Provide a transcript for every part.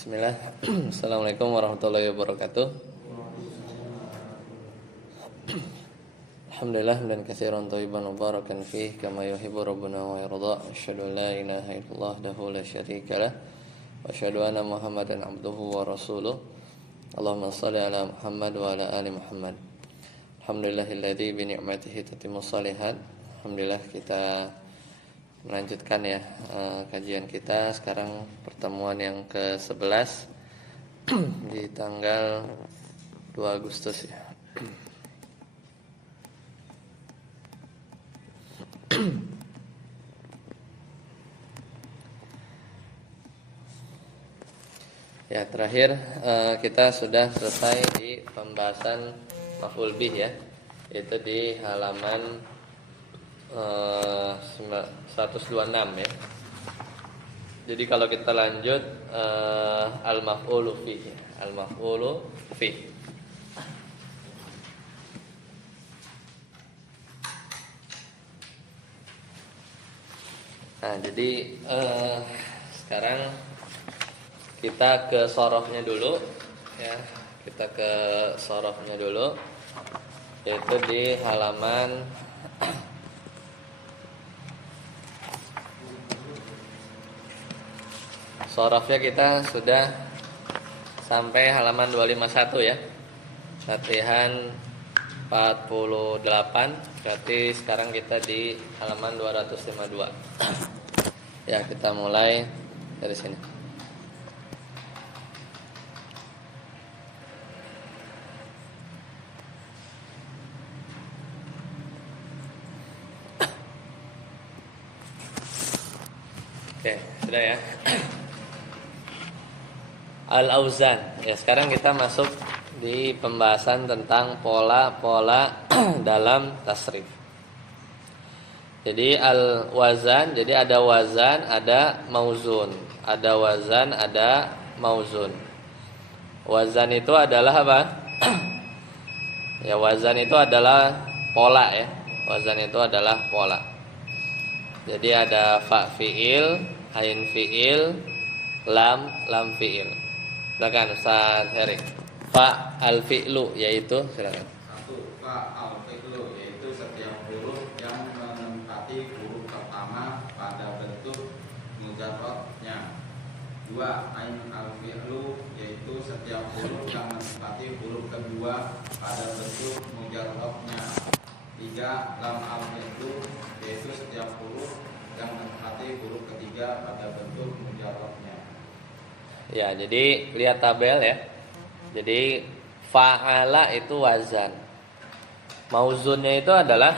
Bismillah. Assalamualaikum warahmatullahi wabarakatuh. Alhamdulillah dan katsiran thayyiban mubarakan fihi kama yuhibbu rabbuna wa yarda. Asyhadu an la ilaha illallah wahdahu la syarika lah wa asyhadu anna Muhammadan abduhu wa rasuluh. Allahumma shalli ala Muhammad wa ala ali Muhammad. Alhamdulillahilladzi bi ni'matihi tatimmus shalihat. Alhamdulillah kita melanjutkan ya kajian kita sekarang pertemuan yang ke-11 di tanggal 2 Agustus ya. Ya, terakhir kita sudah selesai di pembahasan maf'ul bih ya, yaitu di halaman 126 ya. Jadi kalau kita lanjut al-maf'ulu fi ya. Al-maf'ulu fi. Nah, jadi sekarang kita ke sorofnya dulu ya. Kita ke sorofnya dulu, yaitu di halaman sorofnya kita sudah sampai halaman 251 ya. Latihan 48. Berarti sekarang kita di halaman 252. Ya, kita mulai dari sini. Oke, sudah ya. Al-auzan. Ya, sekarang kita masuk di pembahasan tentang pola-pola dalam tasrif. Jadi al-wazan, jadi ada wazan, ada mauzun. Ada wazan, ada mauzun. Wazan itu adalah apa? Ya, wazan itu adalah pola ya. Wazan itu adalah pola. Jadi ada fa fi'il, ain fi'il, lam fi'il. Silakan Ustaz Heri. Fa al fi'lu yaitu silakan. Satu, fa al fi'lu yaitu setiap huruf yang menempati huruf pertama pada bentuk mujarradnya. Dua, ain al fi'lu yaitu setiap huruf yang menempati huruf kedua pada bentuk mujarradnya. Tiga, lam al fi'lu yaitu setiap huruf yang menempati huruf ketiga pada bentuk mujarradnya. Ya, jadi lihat tabel ya. Jadi fa'ala itu wazan. Mauzunnya itu adalah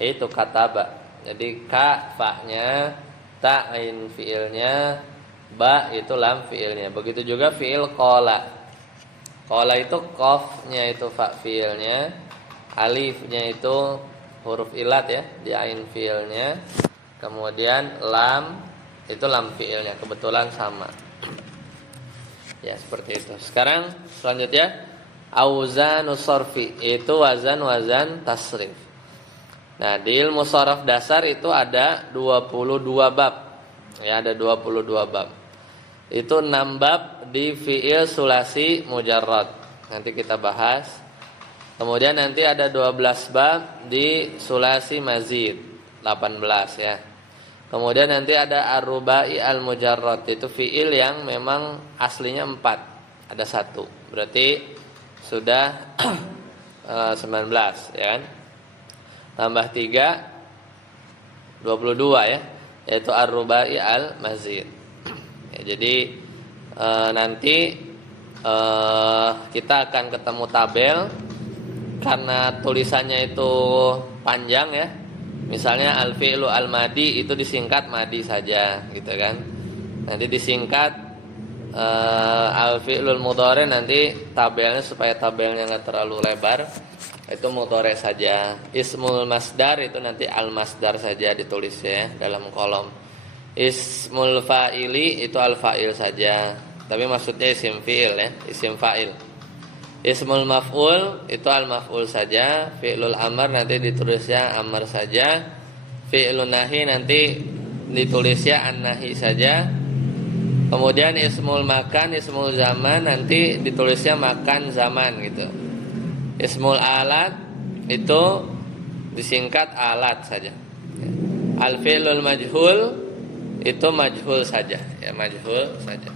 itu kataba. Jadi ka fa'nya, ta ain fi'ilnya, ba itu lam fi'ilnya. Begitu juga fi'il qala. Qala itu qafnya itu fa fi'ilnya, alifnya itu huruf ilat ya, di ain fi'ilnya. Kemudian lam itu lam fi'ilnya, kebetulan sama. Ya, seperti itu. Sekarang selanjutnya auzanus sorfi, itu wazan-wazan tasrif. Nah, di ilmu sharaf dasar itu ada 22 bab. Ya, ada 22 bab. Itu 6 bab di fi'il sulasi mujarrad. Nanti kita bahas. Kemudian nanti ada 12 bab di sulasi mazid, 18 ya. Kemudian nanti ada ar-rubai al-mujarrad, itu fi'il yang memang aslinya 4, ada 1. Berarti sudah 19 ya kan. Tambah 3 22 ya, yaitu ar-rubai al-mazid. Ya, jadi nanti kita akan ketemu tabel karena tulisannya itu panjang ya. Misalnya al-fi'lu al-madi itu disingkat madi saja gitu kan. Nanti disingkat al-fi'lul mudhari, nanti tabelnya supaya tabelnya enggak terlalu lebar itu mudhari saja. Ismul masdar itu nanti al-masdar saja ditulisnya dalam kolom. Ismul fa'ili itu al-fa'il saja. Tapi maksudnya isim fi'il ya, isim fa'il. Ismul maf'ul itu al-maf'ul saja. Fi'lul amr nanti ditulisnya amr saja. Fi'lun nahi nanti ditulisnya an-nahi saja. Kemudian ismul makan, ismul zaman nanti ditulisnya makan zaman gitu. Ismul alat itu disingkat alat saja. Al fi'lul majhul itu majhul saja, ya majhul saja.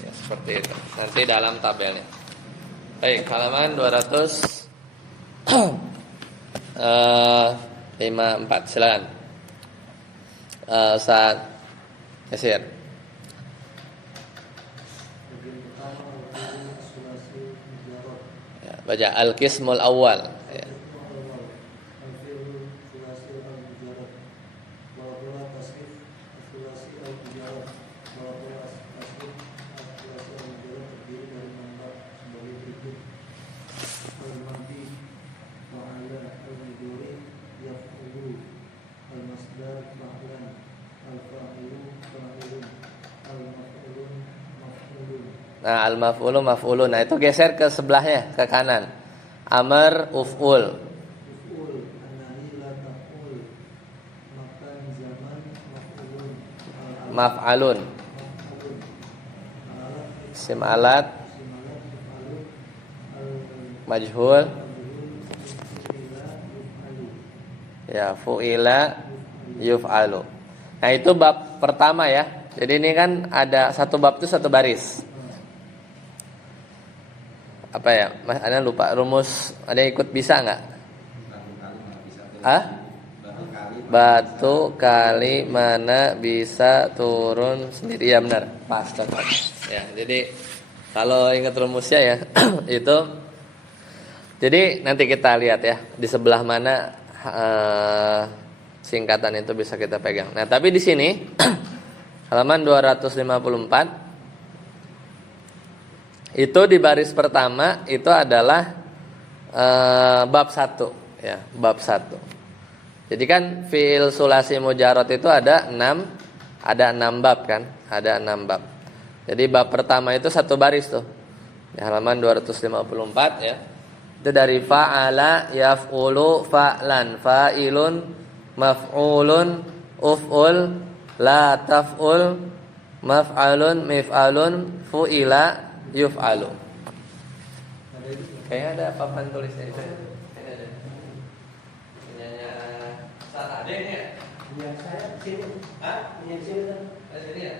Ya, seperti itu. Nanti dalam tabelnya. Baik, halaman 254 silakan. Ustaz Yasir. Ya, baca al-qismul awal. Ya. Nah, al-maf'ulu maf'ulun. Nah, itu geser ke sebelahnya, ke kanan. Amr uf'ul. Maf'alun. Isim alat majhul. Ya, fu'ila yuf'alu. Nah, itu bab pertama ya. Jadi ini kan ada satu bab itu satu baris. Apa ya? Mas Ana lupa rumus. Ada yang ikut bisa nggak? Batu kali mana bisa turun sendiri, ya benar. Pas tepat. Ya, jadi kalau ingat rumusnya ya itu. Jadi nanti kita lihat ya di sebelah mana singkatan itu bisa kita pegang. Nah, tapi di sini halaman 254 itu di baris pertama itu adalah bab 1 ya, bab 1. Jadi kan fi'il sulasi mujarrad itu ada 6 bab kan? Ada 6 bab. Jadi bab pertama itu satu baris tuh. Di halaman 254 ya. Itu dari fa'ala yaf'ulu fa'lan, fa'ilun maf'ulun uf'ul la taf'ul maf'alun mif'alun fu'ila yuf'alu. Kayaknya ada papan tulisnya itu ya. Kayaknya ada. Punyanya Ustaz Ade ini ya? Iya, saya di sini. Hah? Di sini. Di sini ya?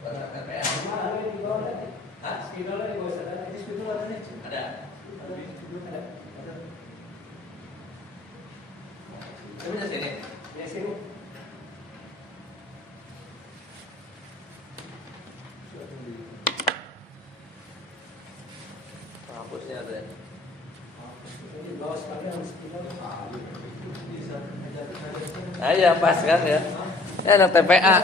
Warna KPA. Mana ada di bawah tadi? Hah? Spidol di bawah sana. Di spidol ada. Ada. Ada. Coba di sini. Di sini. Hapusnya ada ya. Nah, ya pas kan ya. Ya anak TPA.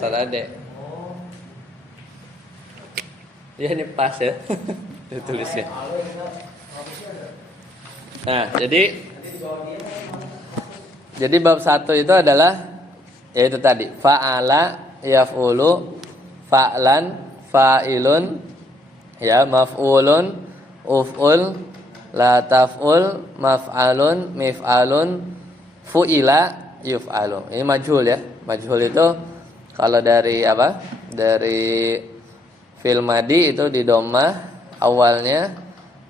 Salah deh. Ya ini pas ya. Ditulisnya. Nah, jadi bab 1 itu adalah yaitu tadi fa'ala yaf'ulu fa'lan fa'ilun ya maf'ulun uf'ul la taf'ul maf'alun mif'alun fu'ila yuf'alu. Ini majhul ya. Majhul itu kalau dari apa? Dari fi'il madi itu di dhammah awalnya,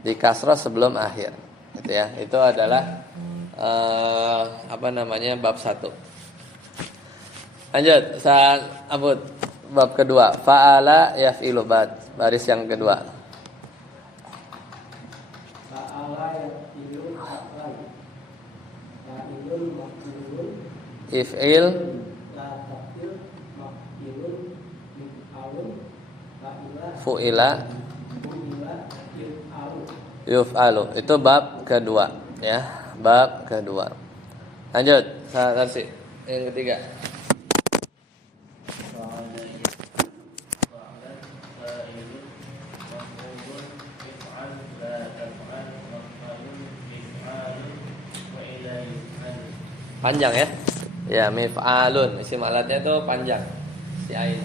di kasrah sebelum akhir. Gitu ya. Itu adalah bab 1. Lanjut, saat abud bab kedua, fa'ala yaf'ilu baris yang kedua. Fa'ala yaf'ilu fa'lan. Fa'ilun maf'ulun. If'il la taf'il maf'ilun mif'alun fu'ila yuf'alu. Itu bab kedua ya, bab kedua. Lanjut, saat yang ketiga. Panjang ya. Ya, mif'alun. Isim alatnya itu panjang. Si ain.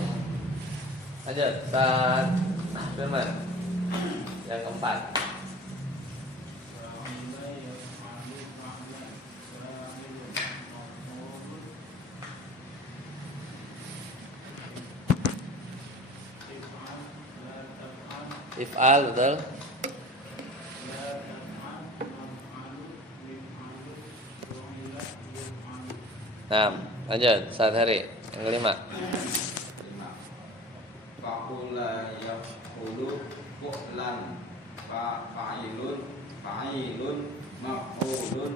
Lanjut, saat Firman. Yang keempat. If'al betul. Nah, lanjut. Saat hari yang kelima. Fa'ula yaqulu fu'lan fa'ilun maf'ulun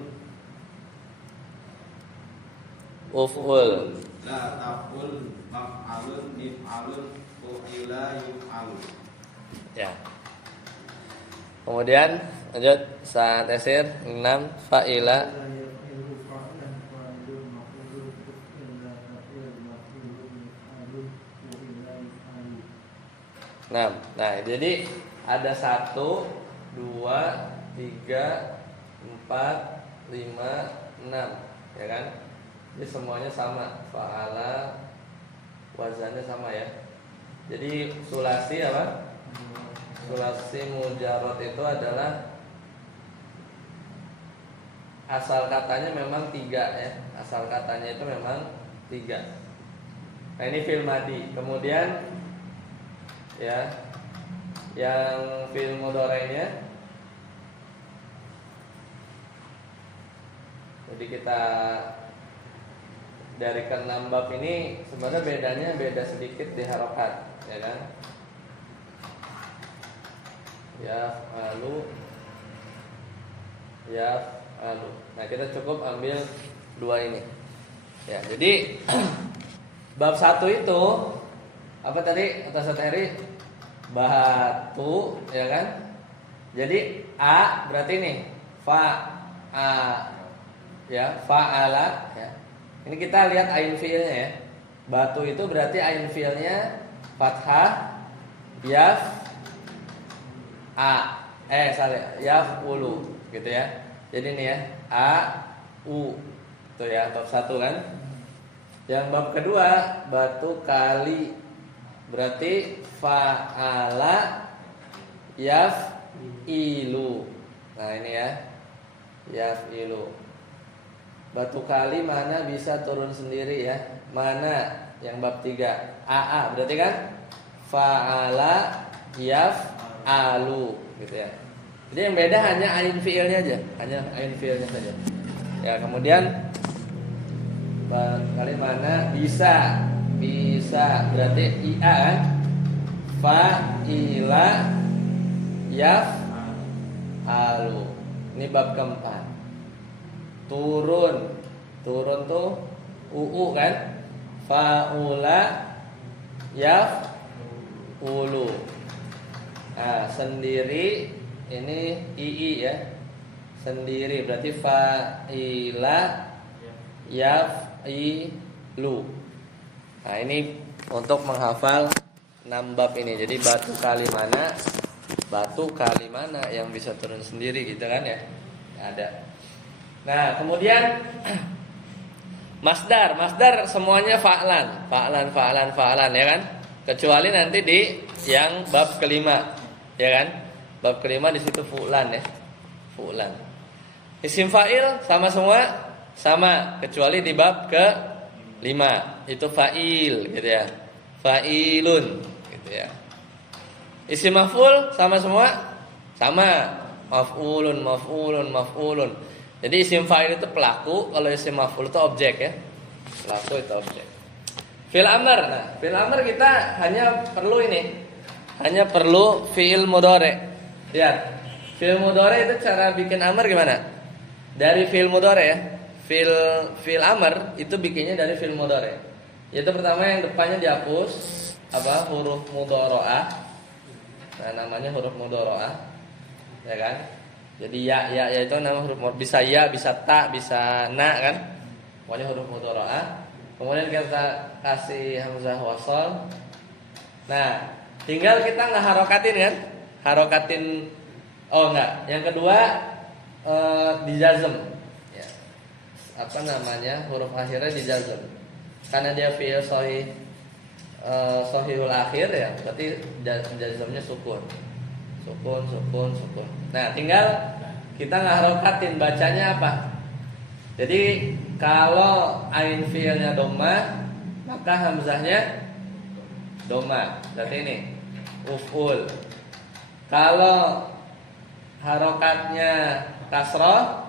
Uf'ul. la taqul maf'alun mif'alun fu'ila yuf'alu. Ya. Kemudian lanjut saat esir 6 fa'ila. Nah, jadi ada 1, 2, 3, 4, 5, 6, ya kan? Jadi semuanya sama, fa'ala wazannya sama ya. Jadi sulasi apa? Sulasi mujarrad itu adalah asal katanya memang 3 ya. Asal katanya itu memang 3. Nah, ini fi'il madi. Kemudian ya, yang fi'il mudhari'nya, jadi kita dari ke-6 bab ini sebenarnya bedanya beda sedikit di harokat, ya kan? Ya alu. Nah, kita cukup ambil 2 ini. Ya, jadi bab 1 itu apa tadi atas materi batu, ya kan? Jadi a berarti nih fa a ya, fa'ala ya. Ini kita lihat ain fiilnya ya. Batu itu berarti ain fiilnya fathah yaf a yaf ulu gitu ya. Jadi nih ya, a u itu ya bab 1 kan. Yang bab kedua batu kali berarti fa'ala yaf ilu. Nah, ini ya, yaf ilu. Batu kali mana bisa turun sendiri ya? Mana yang bab 3? AA berarti kan fa'ala yaf alu gitu ya. Jadi yang beda hanya ain fiilnya aja, hanya ain fiilnya saja. Ya, kemudian batu kali mana bisa berarti ia kan? Fa'ila yaf alu. Ini bab keempat. Turun tuh uu kan? Fa'ula yaf ulu. Nah, sendiri ini ii ya. Sendiri berarti fa'ila yaf ilu. Nah, ini untuk menghafal 6 bab ini. Jadi batu kali mana yang bisa turun sendiri gitu kan ya? Ada. Nah, kemudian masdar semuanya fa'lan ya kan? Kecuali nanti di yang bab kelima, ya kan? Bab kelima di situ fu'lan ya. Fu'lan. Isim fa'il sama semua? Sama, kecuali di bab ke-5 itu fa'il gitu ya. Fa'ilun gitu ya. Isim maf'ul sama semua? Sama. Maf'ulun. Jadi isim fa'il itu pelaku, kalau isim maf'ul itu objek ya. Pelaku itu objek. Fi'il amr. Nah, fi'il amr kita hanya perlu ini. Hanya perlu fi'il mudhari'. Lihat. Fi'il mudhari' itu cara bikin amr gimana? Dari fi'il mudhari' ya. Fi'il amr itu bikinnya dari fi'il mudhari'. Yaitu pertama yang depannya dihapus huruf mudhara'ah. Nah, namanya huruf mudhara'ah. Ya kan? Jadi ya itu nama huruf, bisa ya, bisa ta, bisa na kan? Pokoknya huruf mudhara'ah. Kemudian kita kasih hamzah wasal. Nah, tinggal kita ngeharokatin kan? Harokatin. Oh enggak, yang kedua dijazm. Ya. Apa namanya? Huruf akhirnya dijazm. Karena dia fi'il sahihul akhir ya, berarti jazmnya sukun. Sukun. Nah, tinggal kita ngeharokatin, bacanya apa? Jadi kalau ain fiilnya dhammah, maka hamzahnya dhammah. Berarti ini uf'ul. Kalau harokatnya kasroh,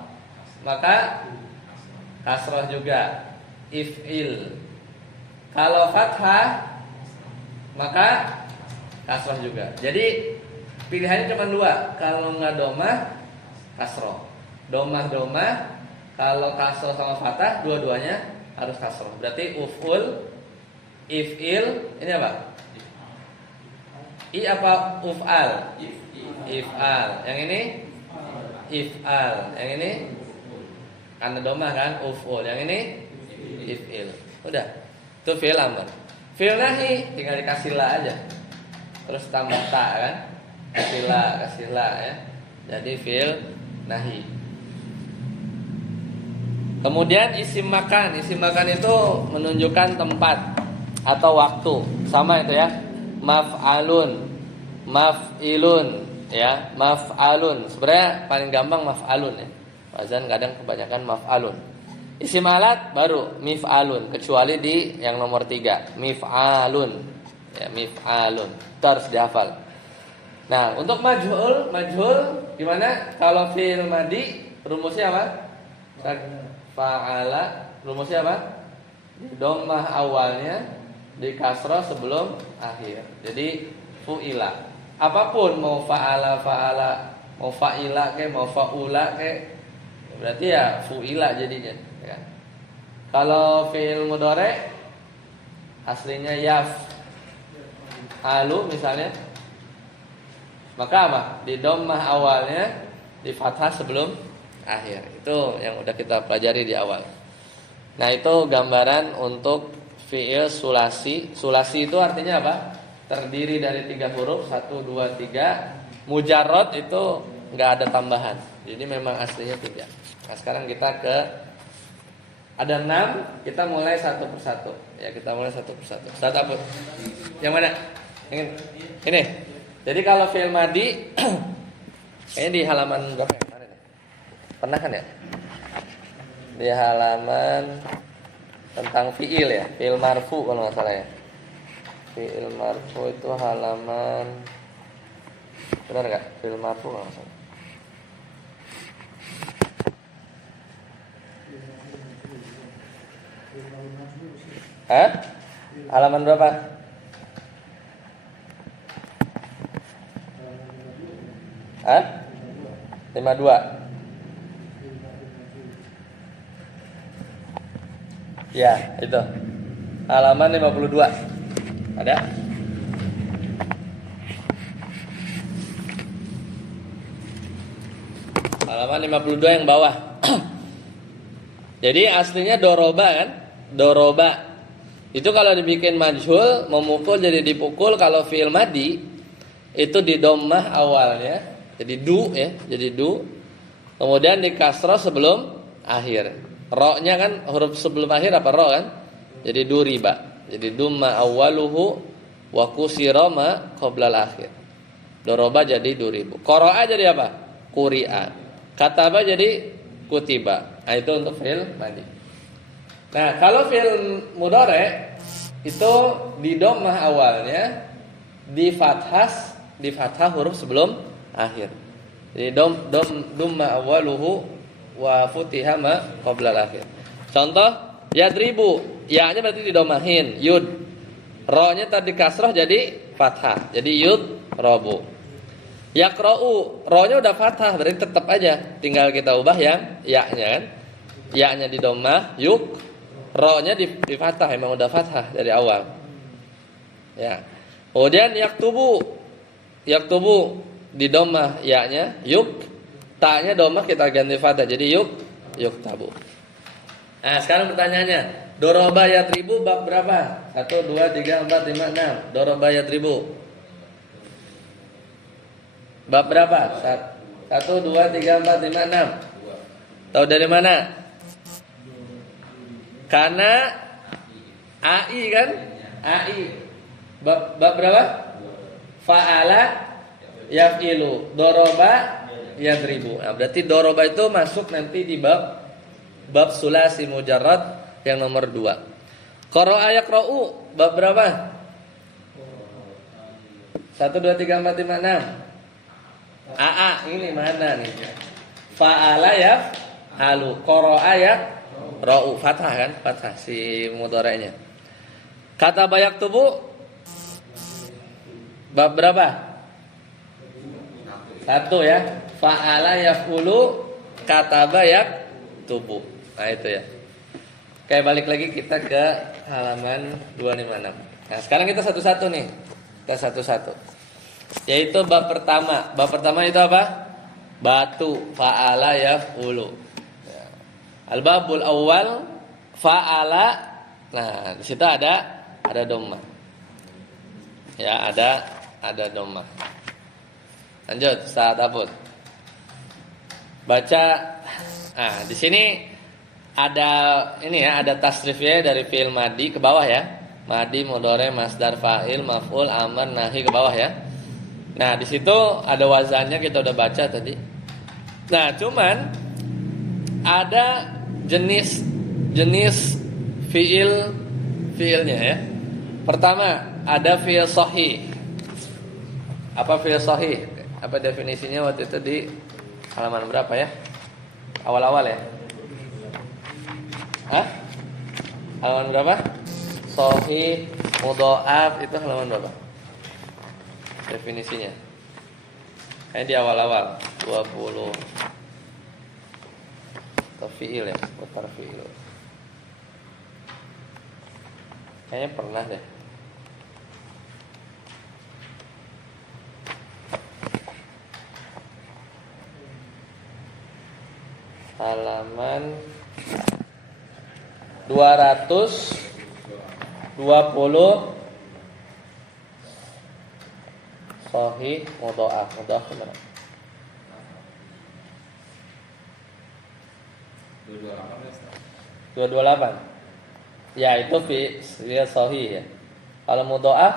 maka kasroh juga. If'il. Kalau fathah, maka kasroh juga. Jadi pilihannya cuma dua. Kalau nggak domah, kasroh. Domah. Kalau kasroh sama fathah, dua-duanya harus kasroh. Berarti uf'ul, if'il, ini apa? I apa uf'al? If'al. Yang ini if'al. Yang ini karena domah kan uf'ul. Yang ini if'il. Udah. Itu fi'il amr. Fi'il nahi tinggal dikasih la aja. Terus tambah ta kan? Kasih la ya. Jadi fi'il nahi. Kemudian isim makan. Isim makan itu menunjukkan tempat atau waktu. Sama itu ya. Maf'alun, maf'ilun, ya, maf'alun. Sebenarnya paling gampang maf'alun ya. Wazan kadang kebanyakan maf'alun. Isim alat baru mif'alun, kecuali di yang nomor 3, mif'alun. Ya, mif'alun. Itu harus dihafal. Nah, untuk majhul gimana? Kalau fi'il madi rumusnya apa? Fa'ala, rumusnya apa? Dhammah awalnya di kasroh sebelum akhir. Jadi fu'ila. Apapun mau fa'ala, mau fa'ila ke, mau fa'ula ke, berarti ya fu'ila jadinya, ya. Kalau fi'il mudhari aslinya yaf alu misalnya, maka apa? Di dhammah awalnya di fathah sebelum akhir. Itu yang udah kita pelajari di awal. Nah, itu gambaran untuk fi'il sulasi. Sulasi itu artinya apa? Terdiri dari 3 huruf, 1, 2, 3. Mujarrad itu nggak ada tambahan. Jadi memang aslinya 3. Nah, sekarang kita ada 6. Kita mulai satu persatu. Ya, kita mulai satu persatu. Satu apa? Yang mana? Ini. Jadi kalau fi'il madi kayaknya di halaman berapa yang kemarin ya? Pernah kan ya? Di halaman tentang fi'il ya, fi'il marfu kalau nggak salah ya. Fi'il marfu itu halaman, benar nggak? Fi'il marfu kalau nggak salah. Hah? Halaman berapa? Hah? 52. Ya, itu. Halaman 52. Ada? Halaman 52 yang bawah. Jadi aslinya doroba kan? Doroba. Itu kalau dibikin majhul, memukul jadi dipukul. Kalau fi'il madi itu di dhammah awalnya, jadi du ya, jadi du. Kemudian di kasrah sebelum akhir. Ro-nya kan huruf sebelum akhir apa ro kan? Jadi duriba. Jadi dumma awwaluhu wa kusira ma qabla akhir. Doroba jadi duribu. Qara'a jadi apa? Quri'a. Kataba jadi kutiba. Nah, itu untuk fi'il madi. Nah, kalau fi'il mudhari itu di dhammah awalnya di fathah huruf sebelum akhir. Jadi dumma awwaluhu wa futiha ma qabla akhir. Contoh yadribu, ya-nya berarti didomahin, yud. Ro-nya tadi kasrah jadi fathah. Jadi yud robu. Yaqra'u, ro-nya udah fathah berarti tetap aja tinggal kita ubah yang ya-nya kan. Ya-nya di dhammah, yuk. Ro-nya di fathah, emang udah fathah dari awal. Ya. Kemudian yaktubu di dhammah ya-nya, yuk. Ta-nya dhammah kita ganti fathah jadi yuk tabu. Nah, sekarang pertanyaannya, doroba yatribu bab berapa? 1 2 3 4 5 6. Doroba yatribu. Bab berapa? 1 2 3 4 5 6. Tahu dari mana? Karena AI kan? AI. Bab berapa? Fa'ala yaf'ilu. Doroba yadribu. Nah, berarti doroba itu masuk nanti di bab sulasi mujarrad yang nomor 2. Qara'a yaqra'u bab berapa? 1 2 3 4 5 6. Aa ini mana nih? Fa'ala ya alu, qara'a ya ra'u, fathah kan? Fathah si mudhari'nya. Kata bayak tubuh bab berapa? Satu ya. Fa'ala yaf'ulu kata bayak tubuh. Nah itu ya. Oke, balik lagi kita ke halaman 256. Nah, sekarang kita satu-satu nih. Kita satu-satu. Yaitu bab pertama. Bab pertama itu apa? Batu, fa'ala yaf'ulu. Ya. Al-babul awal fa'ala. Nah, di situ ada dhammah. Ya, ada dhammah. Lanjut, Ustaz Abud. Baca. Nah, di sini ada ini ya, ada tasrifnya dari fi'il madi ke bawah ya. Madi, mudhari, masdar, fa'il, maf'ul, amr, nahi ke bawah ya. Nah, di situ ada wazannya kita udah baca tadi. Nah, cuman ada jenis fi'ilnya ya. Pertama, ada fi'il sahih. Apa fi'il sahih? Apa definisinya waktu itu di halaman berapa ya? Awal-awal ya? Hah? Halaman berapa? Sahih, mudha'af itu halaman berapa? Definisinya. Kayaknya di awal-awal 20. Fi'il ya, putar fi'il. Kayaknya pernah deh. Halaman 220 sahih mudha'af. Mudha'af benar. 228. Ya, itu fi'il sahih ya. Kalau mudha'af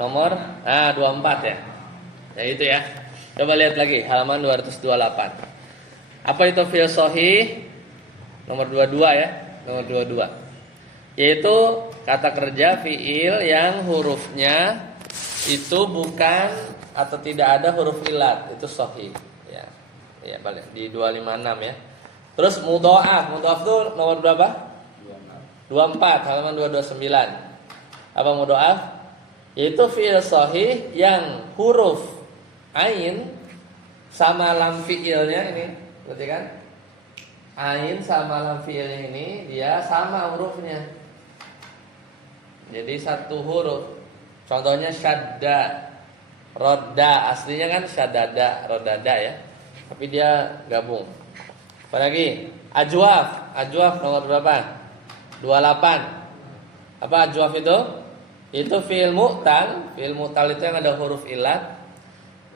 nomor 24 ya. Ya itu ya. Coba lihat lagi halaman 228. Apa itu fi'il sahih? Nomor 22 ya. Nomor 22. Yaitu kata kerja fi'il yang hurufnya itu bukan atau tidak ada huruf ilat, itu sahih ya. Ya, balik di 256 ya. Terus mudha'af itu nomor berapa? 24, halaman 229. Apa mudha'af? Yaitu fi'il sahih yang huruf ain sama lam fi'ilnya ini, berarti kan? Ain sama lam fi'ilnya ini dia sama hurufnya. Jadi satu huruf. Contohnya syadda, rodda, aslinya kan syaddada, rodada ya. Tapi dia gabung. Apalagi ajwaf nomor berapa? 28. Apa ajwaf itu? Itu fi'il mu'tal. Fi'il mu'tal itu yang ada huruf ilat.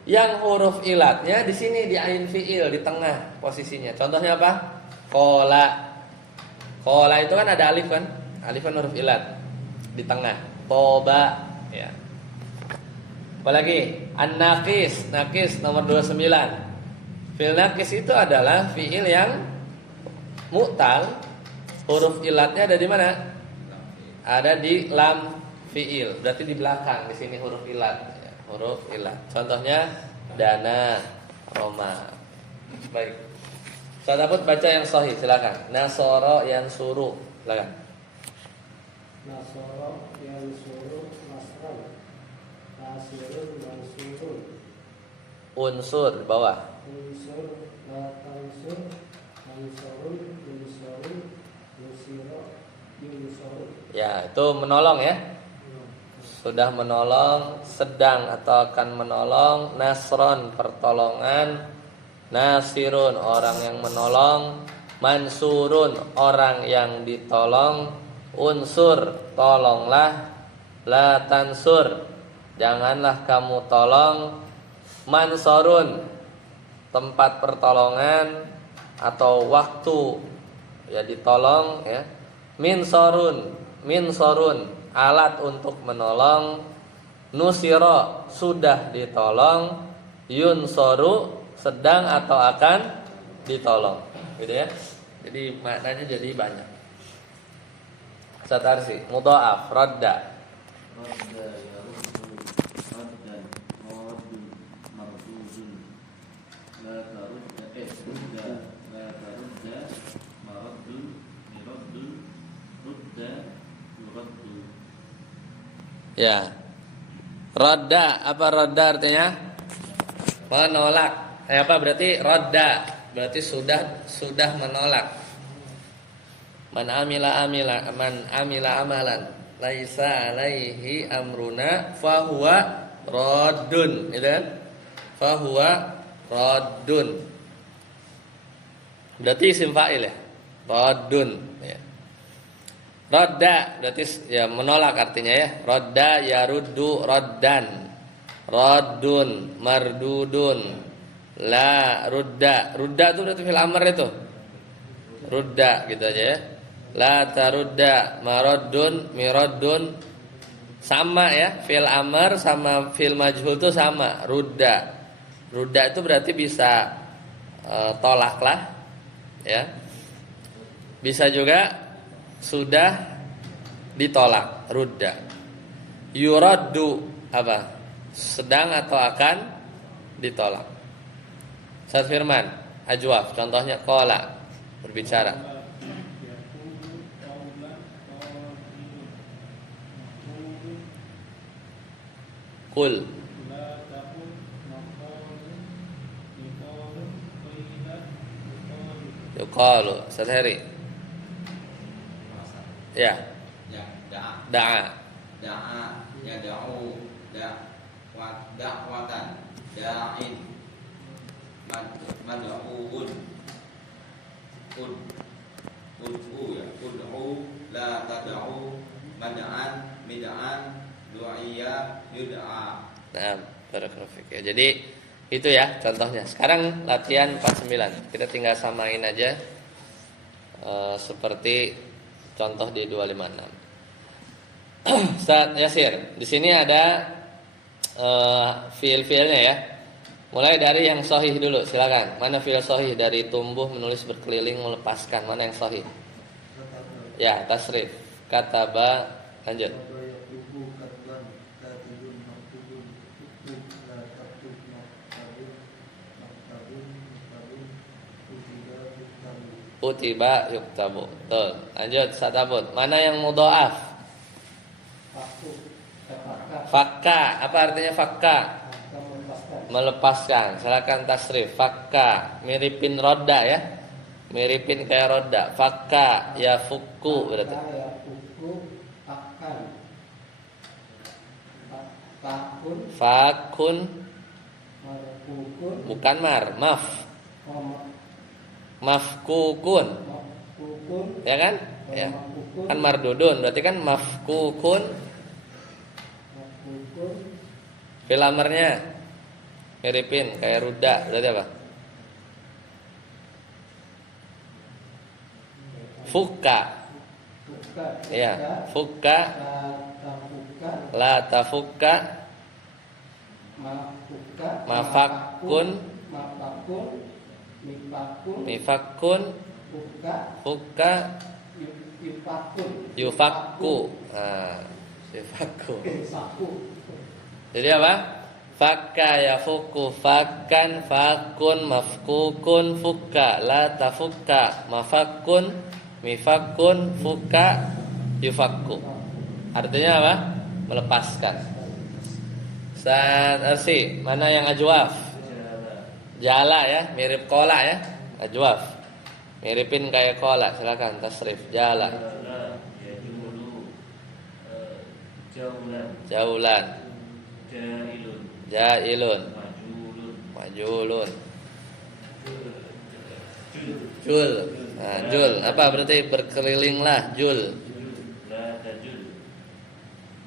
Yang huruf ilatnya di sini di ain fi'il di tengah posisinya. Contohnya apa? Kola itu kan ada alif kan? Alif kan huruf ilat di tengah. Toba ya. Apalagi an-naqis nomor 29. Fi'il naqis itu adalah fi'il yang mu'tal. Huruf ilatnya ada di mana? Ada di lam fi'il. Berarti di belakang di sini huruf ilat ya. Huruf ilat. Contohnya dana, roma. Baik. Ustaz Abud baca yang sahih silakan. Nasara yansuru. Silakan. Nasara yansuru nasran. Nasirun mansurun. Unsur di bawah. Unsur la tansur. Mansurun yunsurun. Yusira yunsurun. Ya, itu menolong ya. Sudah menolong, sedang atau akan menolong. Nasron pertolongan. Nasirun orang yang menolong. Mansurun orang yang ditolong. Unsur tolonglah. La tansur janganlah kamu tolong. Mansurun tempat pertolongan atau waktu ya ditolong ya. Minsorun alat untuk menolong. Nusiro sudah ditolong. Yunsoru sedang atau akan ditolong gitu ya. Jadi maknanya jadi banyak. Satarsi mudha'af radda. Radda yaruddu la tarudda rudda la tarudda maraddun miraddun rudda yuraddu. Ya. Radda, apa radda artinya? Menolak. Apa berarti radda? Berarti sudah menolak. Man amila amalan laisa alaihi amruna fahuwa raddun, gitu kan? Fahuwa raddun. Berarti isim fa'il ya. Raddun ya. Radda berarti ya menolak artinya ya. Radda yaruddu raddan. Raddun mardudun. La rudda. Rudda itu berarti fil amr itu. Rudda gitu aja ya. La tarudda maraddun miraddun, sama ya, fil amr sama fil majhul itu sama, rudda. Rudda itu berarti bisa tolak lah ya. Bisa juga sudah ditolak, rudda. Yuraddu apa? Sedang atau akan ditolak. Ustaz Firman, ajwaf contohnya qala, berbicara. Kul yuqalu. Ustaz Heri. Ya. Ya, Da'a. ya da'u, da'watan, da'in, mad'uun, ud'u ya, ud'u, la tad'u, mad'an, mid'an, du'iyya, yud'a. Nah, barakallahu fik ya. Jadi itu ya contohnya. Sekarang latihan 49. Kita tinggal samain aja seperti contoh di 256. Ustaz Yasir, di sini ada fiil-fiilnya ya. Mulai dari yang sahih dulu, silakan. Mana fiil sahih dari tumbuh, menulis, berkeliling, melepaskan? Mana yang sahih? Ya, tasrif. Kataba, lanjut. Kutiba yuktabu. Betul. Lanjut, satabut. Mana yang mudhaaf? Fakka. Apa artinya fakka? Melepaskan. Silakan tasrif. Fakka. Miripin roda ya. Miripin kayak roda. Fakka ya fuku berarti. Ya fuku akan. Fakun. Fakun. Marfukun. Bukan maf. Mafkukun. Mafkukun. Ya kan? Ya. Kan mardudun, berarti kan mafkukun. Mafkukun. Filamernya miripin kayak ruda, berarti apa? Fukka. Fuka. Ya, fukka. Tafuka. La tafukka. Mafuka. Mafakun. Mafakun. Mifakun. Mifakun. Fuka. Fukka. Yufakun. Yufakku. Nah, yufakku. Saku. Jadi apa? Fakka ya fuku fakkan fakun mafkukun fukka la tafukka mafakun mifakun fukka yufakku. Artinya apa? Melepaskan. Ustaz Arsi, mana yang ajwaf? Jala ya, mirip kola ya. Ajwaf. Miripin kayak kola, silakan tasrif. Jala. Jaulan. Jailun. Majulun. Jul. Nah, jul. Apa berarti berkelilinglah jul. La tajul.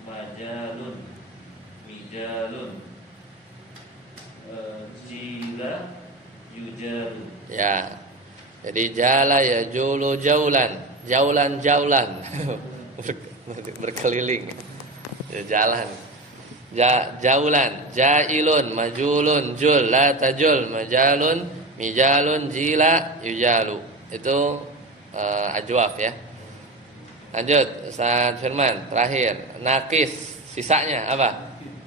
Majalun. Mijalun. Jila yujalu. Ya. Jadi jala ya julu jaulan. Jaulan. Berkeliling. Ya, jalan. Jaulan, jailun, majulun, jul, la tajul, majalun, mijalun, jila, yujalu. Itu ajwaf ya. Lanjut, Ustaz Firman, terakhir, nakis, sisanya apa?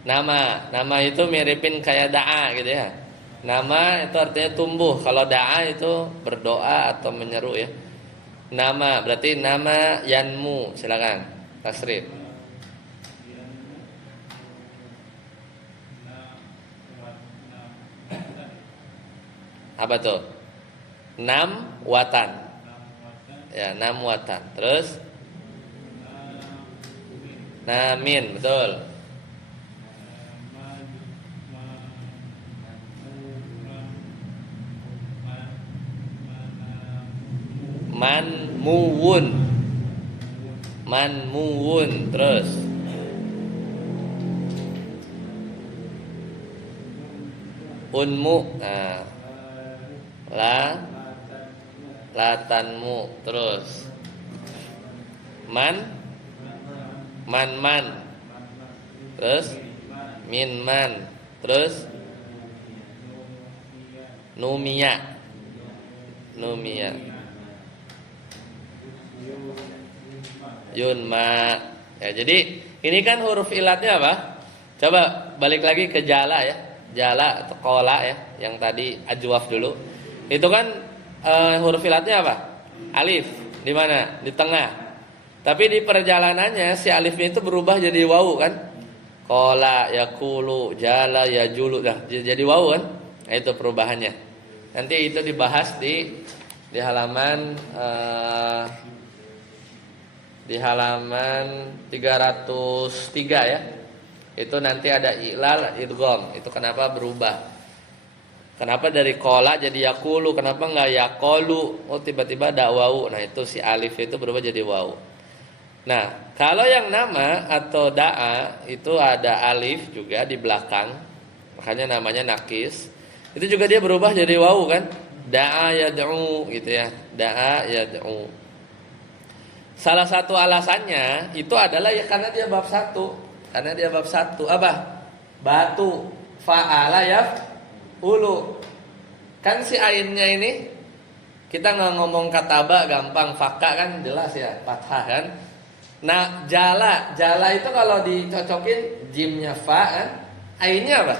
Nama itu miripin kayak da'a gitu ya. Nama itu artinya tumbuh. Kalau da'a itu berdoa atau menyeru ya. Nama berarti nama yanmu. Silakan tasrif. Apa tuh? Nam watan. Ya, nam watan. Terus namin, betul. Manmuwun. Manmuwun. Terus unmu. Nah, latanmu. Terus man. Terus minman. Terus numia. Yunma. Ya, jadi ini kan huruf ilatnya apa? Coba balik lagi ke jala ya. Jala atau kola ya, yang tadi ajwaf dulu. Itu kan huruf ilatnya apa? Alif. Di mana? Di tengah. Tapi di perjalanannya si alifnya itu berubah jadi wawu kan? Kola, yakulu, jala, yajulu. Nah, jadi wawu kan? Nah, itu perubahannya. Nanti itu dibahas di halaman 303 ya. Itu nanti ada ilal idgham. Itu kenapa berubah? Kenapa dari kola jadi yakulu? Kenapa enggak yakolu? Oh, tiba-tiba ada wawu. Nah, itu si alif itu berubah jadi wawu. Nah, kalau yang nama atau da'a itu ada alif juga di belakang. Makanya namanya nakis. Itu juga dia berubah jadi wawu kan? Da'a yad'u gitu ya. Da'a yad'u. Salah satu alasannya itu adalah ya karena dia bab 1. Karena dia bab 1 apa? Batu fa'ala yaf'ulu. Kan si ainnya ini kita nggak ngomong kataba gampang, faka kan jelas ya, fathah kan. Nah, jala itu kalau dicocokin jimnya fa kan, ainnya apa?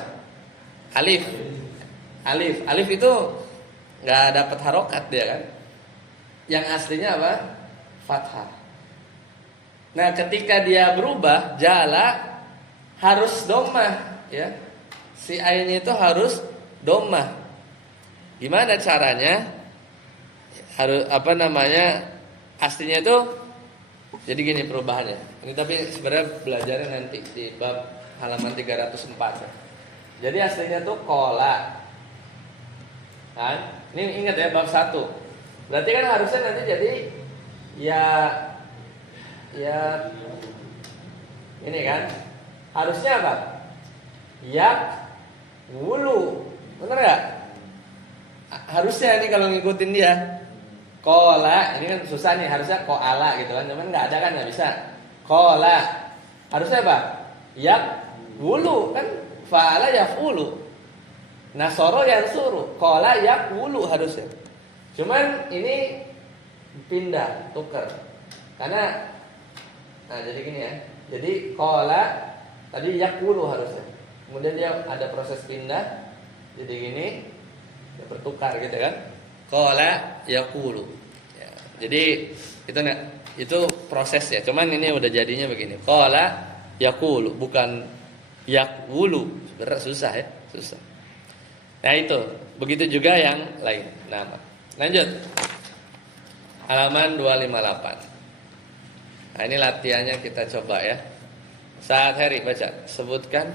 Alif itu nggak dapat harokat dia kan. Yang aslinya apa? Fathah. Nah, ketika dia berubah jala harus domah ya. Si ainnya itu harus domah. Gimana caranya? Harus aslinya itu jadi gini perubahannya. Ini tapi sebenarnya belajarnya nanti di bab halaman 304. Jadi aslinya tuh kola. Kan? Ini ingat ya bab 1. Berarti kan harusnya nanti jadi ya ini kan. Harusnya apa? Wulu. Benar enggak? Harusnya ini kalau ngikutin dia. Kola, ini kan susah nih, harusnya koala gitu kan, cuman nggak ada kan, nggak bisa. Kola, harusnya apa? Wulu kan, faala yafulu. Nasoro yansuru, kola wulu harusnya. Cuman ini pindah, tukar. Karena, nah jadi gini ya, jadi kola tadi wulu harusnya. Kemudian dia ada proses pindah, jadi gini, dia bertukar gitu kan. Qala yaqulu. Ya, jadi itu proses ya. Cuman ini udah jadinya begini. Qala yaqulu bukan yaqulu. Sebenarnya susah ya, susah. Nah, itu. Begitu juga yang lain. Nama. Lanjut. Halaman 258. Nah, ini latihannya kita coba ya. Saat Heri baca. Sebutkan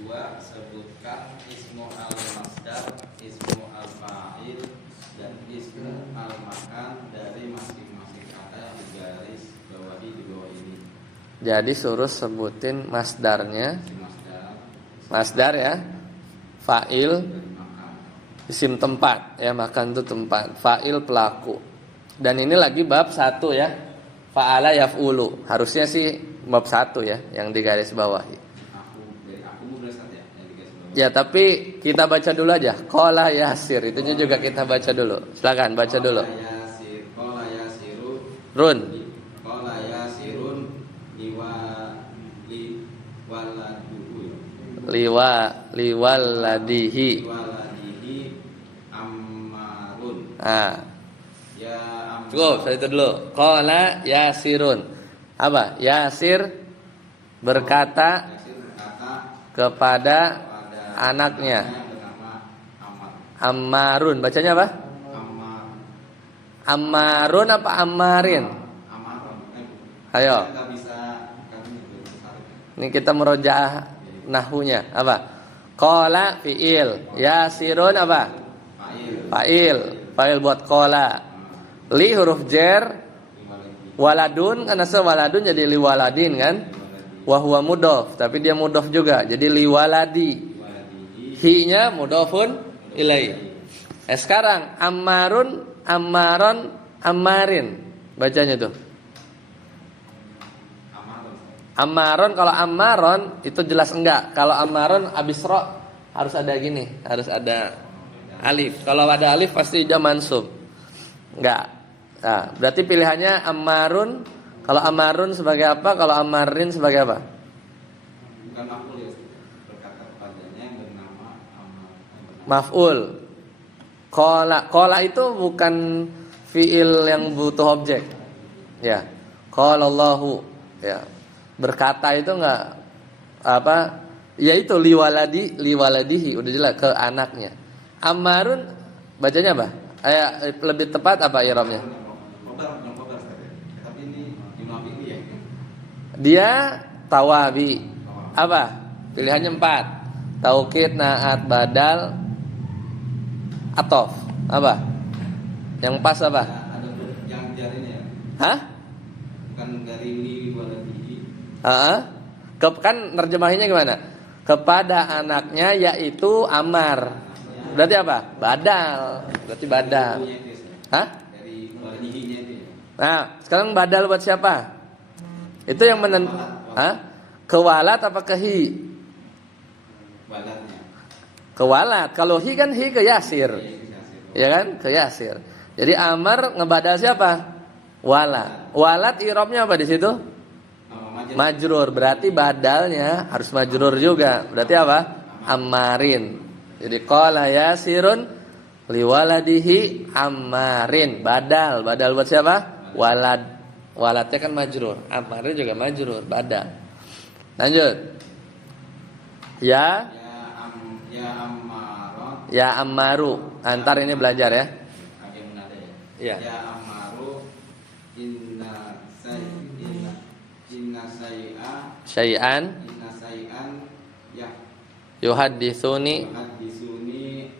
2. Sebutkan ismu al-masdar, ismu al-fa'il dan ismu al-makan dari masing-masing kata di garis bawahi di bawah ini. Jadi suruh sebutin masdarnya. Masdar ya. Fa'il isim tempat ya, makan itu tempat. Fa'il pelaku. Dan ini lagi bab 1 ya. Fa'ala yaf'ulu. Harusnya sih bab 1 ya yang di garis bawahi. Ya, tapi kita baca dulu aja. Qala yasir, itu juga kita baca dulu. Silakan baca dulu. Qala yasirun. Run. Qala yasirun liwaladuhu. Liwaladihi. Ah, Ya am. cukup, itu dulu. Qala Yasirun. Apa? Yasir berkata Yasir berkata kepada kepada anaknya. yang bernama Ammar. Ammarun. Bacanya apa? Ammar. Ammarun apa Ammarin? Ammar. Ayo. Kita bisa kami besar. Ini kita merojaah nahwunya. Apa? Qala fi'il. Yasirun apa? Fa'il. Fa'il. Fa'il buat qala. Li huruf jer. Waladun karena waladun jadi li waladin kan? Wa huwa mudhof, tapi dia mudhof juga. Jadi li waladi. Hi-nya mudhofun ilai. Sekarang Ammarun, Ammaron, Ammarin. Bacanya tuh. Ammaron, kalau Ammaron itu jelas enggak. Kalau Ammaron abis ro harus ada gini, harus ada alif. Kalau ada alif pasti dia mansub. Enggak. Nah, berarti pilihannya Ammarun. Kalau Ammarun sebagai apa? Kalau Ammarin sebagai apa? Bukan maf'ul ya. Berkata kepadanya yang bernama Ammar. Maf'ul. Qala itu bukan fiil yang butuh objek. Ya. Qala Allahu. Ya. Berkata itu enggak apa? Yaitu liwaladihi udah jelas ke anaknya. Ammarun bacanya apa? Lebih tepat apa i'rabnya? Khobar tapi ini jumlah fi'li ya. Dia tawabi. Apa? Pilihannya 4. Taukid, naat, badal, atof. Apa? Yang pas apa? Ada yang jarinya ya. Hah? Bukan dari li waladihi. Kan nerjemahinnya gimana? Kepada anaknya yaitu Ammar. Berarti apa? Badal. Berarti badal. Hah? Dari waladihinya itu. Nah, sekarang badal buat siapa? Itu yang Kewalat apa ke hi? Waladnya. Kewalat. Kalau hi kan hi ke Yasir. Ya, Ya kan? Ke Yasir. Jadi Ammar ngebadal siapa? Walat. Walat i'rabnya apa di situ? Majrur. Berarti badalnya harus majrur juga. Berarti apa? Ammarin. Jadi qala Yasirun liwaladihi Ammarin. Badal buat siapa? Walad. Waladnya kan majrur. Ammarin juga majrur, badal. Lanjut. Ya Ammaron. Ya Ammaru. Antar ini belajar ya. Ada yang menada ya. Iya. Ya Ammaru inna Syai'an ya yuhadditsuni hadisuni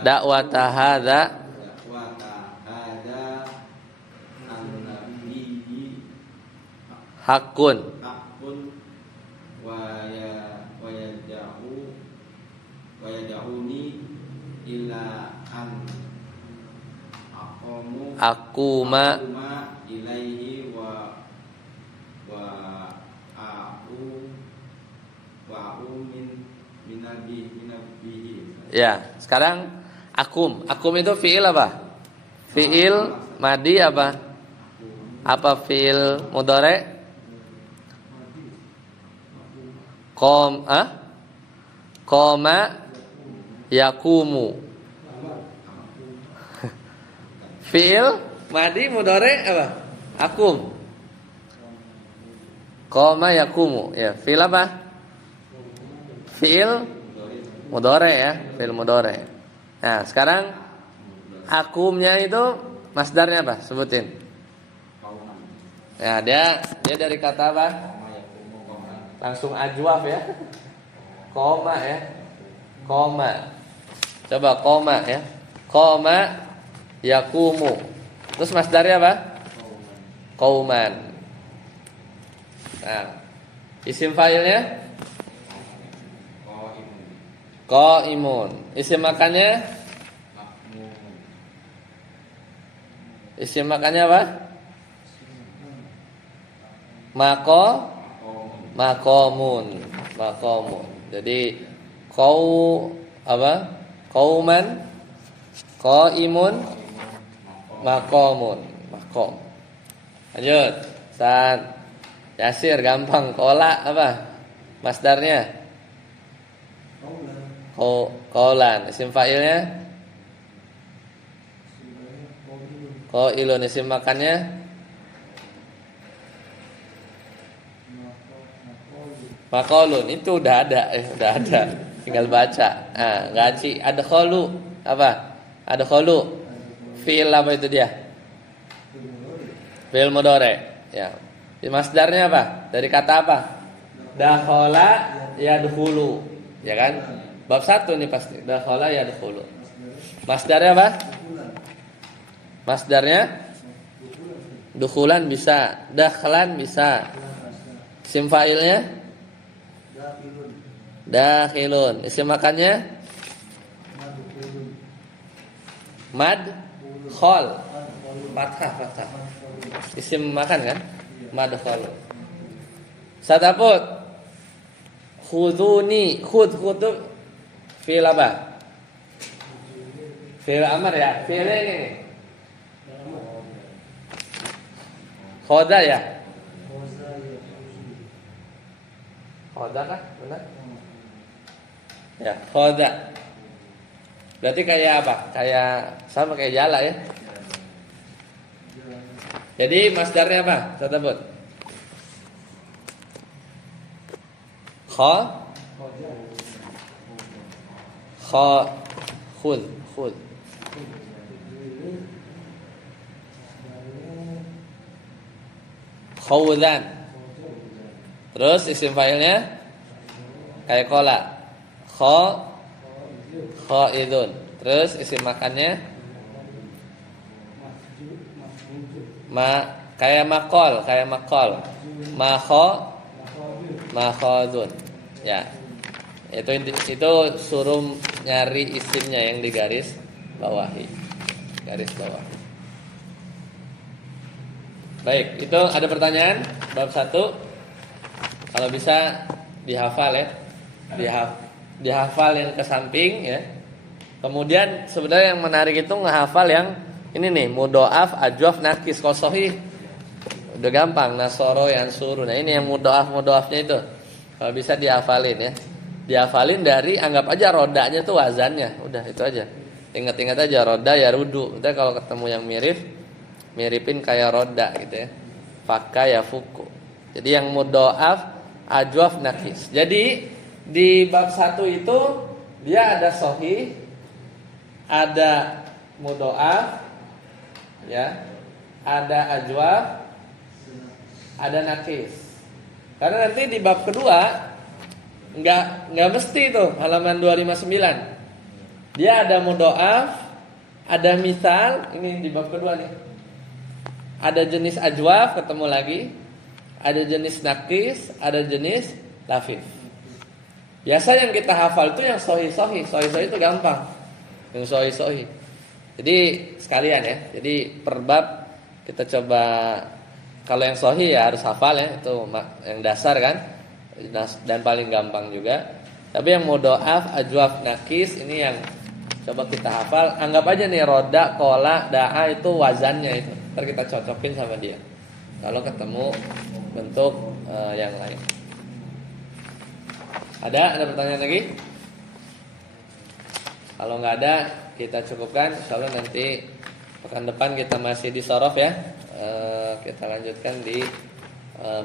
da'wata hadza an-nabiyyi hakun. hakun wa yad'uni illa an Akuma ilaihi wa min nabihi. Ya, sekarang akum. Akum itu fiil apa? Fiil madi apa? Apa fiil mudhari? Qoma yakumu. Fiil madi mudhari apa? Akum. Qoma yakumu. Ya, fiil apa? Fiil mudhari ya, fiil mudhari. Nah, sekarang akumnya itu masdarnya apa? Sebutin. Ya, dia dari kata apa? Langsung ajwaf ya. Koma ya. Koma. Coba koma ya. Koma yakumu. Terus masdarnya apa? Qauman. Nah, isim fa'ilnya qaimun. Isim makannya? Isim makannya apa? Maqamun. Jadi qauman, qaimun, maqamun. Maqam. Lanjut. Saat Yasir gampang. Qola apa? Masdarnya? Qaulan. Isim fa'ilnya qailun. Isim makannya maqalun. Itu udah ada, udah ada. Tinggal baca. Ah, gaji. Adkhalu apa? Adkhalu. Fi'il apa itu dia? Fi'il mudhari. Ya. Masdarnya apa? Dari kata apa? Dakhala yadkhulu. Ya kan? Bab 1 nih pasti. Dakhala yadkhulu. Masdarnya apa? Masdarnya dukhulan bisa, dakhlan bisa. Isim fa'ilnya dakhilun. Isim makannya mad khol. Fathah. Isim makan kan? Mad khol. Sataput. Khuduni. Khud tuh fi'il apa? Fi'il amar ya. Fi'ilnya ini. Khoda ya? Khoda kah? Benar? Ya, khoda. Berarti kayak apa? Kayak sama kayak jala ya. Jadi masdarnya apa? Tersebut. Khud. Khawdan. Terus isim fa'ilnya kayak kola. Khaidun. Terus isim makannya kayak makol. Makhadun. Ya. Itu suruh nyari isimnya yang di garis bawahi. Garis bawah. Baik, itu ada pertanyaan bab 1. Kalau bisa dihafal ya. Dihafal yang ke samping ya. Kemudian sebenarnya yang menarik itu ngehafal yang ini nih, mudhoaf, ajwaf, nakis, kosohi. Udah gampang, nasoro, yansuru. Nah, ini yang mudhoafnya itu. Kalau bisa dihafalin ya. Dihafalin dari anggap aja rodanya tuh wazannya. Udah itu aja. Ingat-ingat aja roda ya rudu. Nanti kalau ketemu yang miripin kayak roda gitu ya. Fakka ya fuku. Jadi yang mudhoaf, ajwaf, nakis. Jadi di bab 1 itu dia ada sahih, ada mudhoaf, ya, ada ajwaf, ada nakis. Karena nanti di bab kedua enggak mesti tuh halaman 259. Dia ada mudhoaf, ada misal, ini di bab kedua nih. Ada jenis ajwaf ketemu lagi, ada jenis nakis, ada jenis lafif. Biasa yang kita hafal itu yang sahih-sahih. Sahih-sahih itu gampang. Yang sahih-sahih. Jadi sekalian ya. Jadi per bab kita coba, kalau yang sahih ya harus hafal ya, itu yang dasar kan. Dan paling gampang juga. Tapi yang mudhoaf, ajwaf, nakis ini yang coba kita hafal. Anggap aja nih roda, kola, da'a itu wazannya itu. Ntar kita cocokin sama dia. Kalau ketemu bentuk yang lain. Ada pertanyaan lagi? Kalau nggak ada, kita cukupkan. Insyaallah nanti pekan depan kita masih di sorof ya. Kita lanjutkan di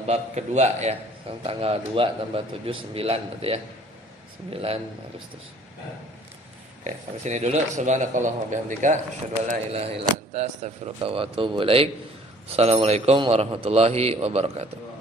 bab kedua ya. Tanggal 2 tambah 7 9 berarti ya. 9 Agustus. Oke, sampai sini dulu. Subhanakallahumma bihamdika asyhadu an la ilaha illa anta astaghfiruka wa atubu ilaik. Assalamualaikum warahmatullahi wabarakatuh.